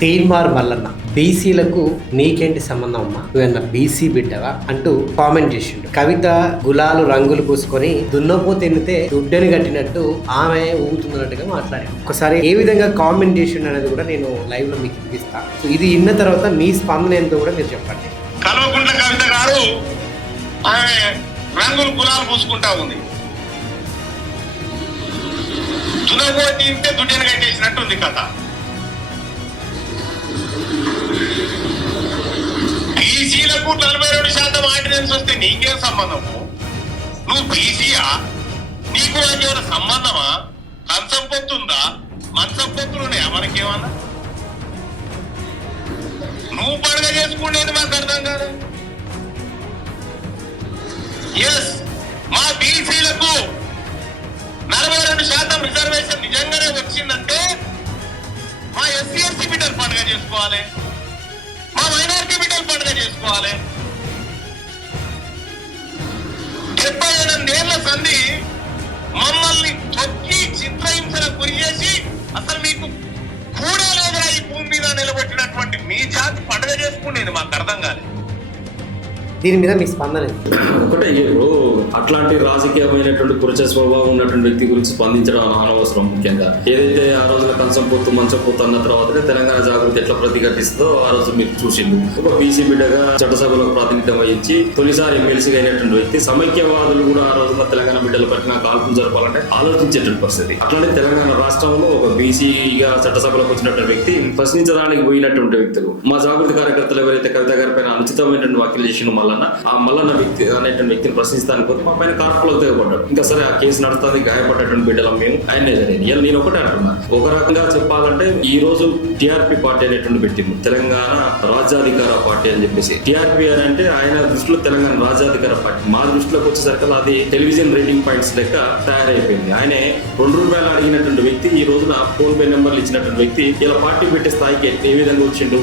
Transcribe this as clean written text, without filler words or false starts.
తీన్మార్ మల్లన్న బీసీలకు నీకేంటి సంబంధం అమ్మా, నువ్వన్నా బీసీ బిడ్డవా అంటూ కామెంట్ చేసిండు. కవిత గులాలు రంగులు పూసుకొని దున్నపోతే ఎన్నితే దుడ్డని కట్టినట్టు ఆమె ఊగుతున్నట్టుగా మాట్లాడాడు. ఒకసారి ఏ విధంగా కామెంట్ చేసిండు అనేది కూడా నేను లైవ్ లో మీకు ఇప్పిస్తా. ఇది విన్న తర్వాత మీ స్పందన ఏంటో కూడా మీరు చెప్పండి. కల్వకుంట్ల కవిత గారు ఆమె రంగులు గులాలు పూసుకుంటా ఉంది. దున్నపోతే ఇంటే దుడ్డని కట్టేసినట్టు ఉంది కథ. బీసీలకు 42% ఆర్డినెన్స్ వస్తే నీకేం సంబంధము? నువ్వు బీసీయా? నీకు నాకేమైనా సంబంధమా? కంచం పొత్తుందా? మంచం పొత్తులున్నాయా మనకేమన్నా? నువ్వు పండుగ చేసుకునేది మాకు అర్థం కాదు. ఎస్, మా బీసీలకు 42% రిజర్వేషన్ నిజంగానే వచ్చిందంటే మా ఎస్సీ ఎస్టీ బిడ్డలు పండుగ చేసుకోవాలి, మా మైనారిటీ బిడ్డలు పండుగ చేసుకోవాలి. 78 ఏళ్ల సంధి మమ్మల్ని తొక్కి చిత్రహింసలకు గురి చేసి అసలు మీకు కూడా లేదురా ఈ భూమి మీద నిలబెట్టినటువంటి మీ జాతి పండుగ చేసుకునేది మాకు అర్థం కాలేదు. దీని మీద మీ స్పందన ఒకటే, అట్లాంటి రాజకీయమైనటువంటి పురుష స్వభావం ఉన్నటువంటి వ్యక్తి గురించి స్పందించడం అనవసరం. ముఖ్యంగా ఏదైతే ఆ రోజున కంచం పొత్తు మంచం పొత్తు అన్న తర్వాతనే తెలంగాణ జాగృతి ఎట్లా ప్రతిఘటిస్తుందో ఆ రోజు మీరు చూసిండు. ఒక బీసీ బిడ్డగా చట్టసభలో ప్రాతినిధ్యం వహించి తొలిసారి ఎమ్మెల్సీగా అయినటువంటి వ్యక్తి, సమైక్యవాదులు కూడా ఆ రోజున తెలంగాణ బిడ్డల పట్ల కాల్పులు జరపాలంటే ఆలోచించేటువంటి పరిస్థితి. అట్లాంటి తెలంగాణ రాష్ట్రంలో ఒక బీసీగా చట్టసభలోకి వచ్చినటువంటి వ్యక్తి ప్రశ్నించడానికి పోయినటువంటి వ్యక్తులు, మా జాగృతి కార్యకర్తలు ఎవరైతే కవిత గారి పైన అనుచితమైనటువంటి వ్యాఖ్యలు చేసిన ఆ మల్లన్న వ్యక్తి అనేటువంటి వ్యక్తిని ప్రశ్నిస్తానికి పోతే మా పైన కార్పులకు తెగబడ్డాడు. ఇంకా సరే ఆ కేసు నడుస్తుంది, గాయపడ్డటువంటి బిడ్డలం మేము, ఆయనే జరిగింది. ఇలా నేను ఒకటే అంటున్నా, ఒక రకంగా చెప్పాలంటే ఈ రోజు టీఆర్పీ పార్టీ అనేటువంటి పెట్టింది, తెలంగాణ రాజ్యాధికార పార్టీ అని చెప్పేసి. టీఆర్పీ అని అంటే ఆయన దృష్టిలో తెలంగాణ రాజ్యాధికార పార్టీ, మా దృష్టిలోకి వచ్చేసరికి అది టెలివిజన్ రేటింగ్ పాయింట్స్ లెక్క తయారైపోయింది. ఆయనే ₹2 అడిగినటువంటి వ్యక్తి ఈ రోజున ఫోన్ పే నెంబర్లు ఇచ్చినటువంటి వ్యక్తి ఇలా పార్టీ పెట్టే స్థాయికి ఏ విధంగా వచ్చిండు?